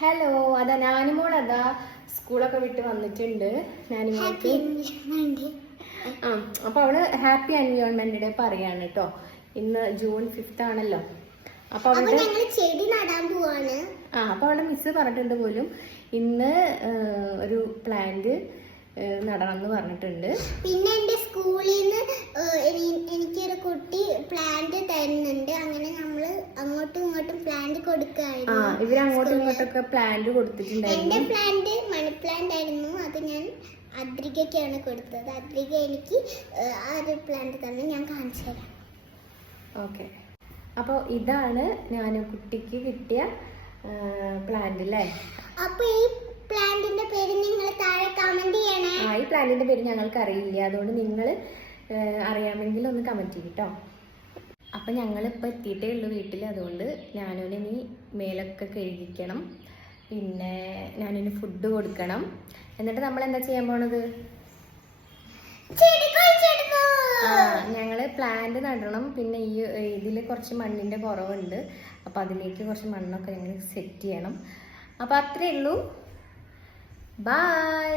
Hello, അതാ ഞാനുമോളതാ സ്കൂളൊക്കെ വിട്ട് വന്നിട്ടുണ്ട്. ഞാനുമോൾക്ക് അപ്പൊ അവള് ഹാപ്പി എൻവയോൺമെന്റ് ഡേ പറയാണ് കേട്ടോ. ഇന്ന് ജൂൺ 5 ആണല്ലോ. അപ്പൊ അവളുടെ ചെടി നടാൻ പോവാണ്. അപ്പൊ അവളുടെ മിസ് പറഞ്ഞിട്ടുണ്ട് പോലും ഇന്ന് ഒരു പ്ലാന്റ് നടണം എന്ന് പറഞ്ഞിട്ടുണ്ട്. പിന്നെ എന്റെ സ്കൂളിൽ നിന്ന് എനിക്കൊരു കുട്ടി പ്ലാന്റ് തരുന്നുണ്ട്. അങ്ങനെ നമ്മള് അങ്ങോട്ടും ഇങ്ങോട്ടും പ്ലാന്റ് കൊടുക്കുകയായിരുന്നു. ഇവര് അങ്ങോട്ടും ഇങ്ങോട്ടൊക്കെ പ്ലാന്റ് കൊടുത്തിട്ടുണ്ടായിരുന്നു. എന്റെ പ്ലാന്റ് മണി പ്ലാന്റ് ആയിരുന്നു. അത് ഞാൻ അദ്രികയ്ക്കാണ് കൊടുത്തത്. അദ്രിക എനിക്ക് ആ ഒരു പ്ലാന്റ് തന്നെ ഞാൻ കാണിച്ചു തരാം. ഓക്കെ, അപ്പോൾ ഇതാണ് ഞാൻ കുട്ടിക്ക് കിട്ടിയ പ്ലാന്റ് അല്ലേ. അപ്പൊ ഈ പ്ലാന്റിന്റെ പേര് നിങ്ങൾ താഴെ കമന്റ് ചെയ്യണേ. ഈ പ്ലാന്റിന്റെ പേര് ഞങ്ങൾക്ക് അറിയില്ല, അതുകൊണ്ട് നിങ്ങൾ അറിയാമെങ്കിൽ ഒന്ന് കമന്റ് ചെയ്യും കേട്ടോ. അപ്പം ഞങ്ങളിപ്പോൾ എത്തിയിട്ടേ ഉള്ളൂ വീട്ടിൽ, അതുകൊണ്ട് ഞാനിനി മേലൊക്കെ കഴുകിക്കണം. പിന്നെ ഞാനിനി ഫുഡ് കൊടുക്കണം. എന്നിട്ട് നമ്മൾ എന്താ ചെയ്യാൻ പോണത്? ഞങ്ങൾ പ്ലാന്റ് നടണം. പിന്നെ ഇതിൽ കുറച്ച് മണ്ണിൻ്റെ കുറവുണ്ട്, അപ്പോൾ അതിലേക്ക് കുറച്ച് മണ്ണൊക്കെ ഞങ്ങൾ സെറ്റ് ചെയ്യണം. അപ്പോൾ അത്രയേ ഉള്ളൂ. ബൈ.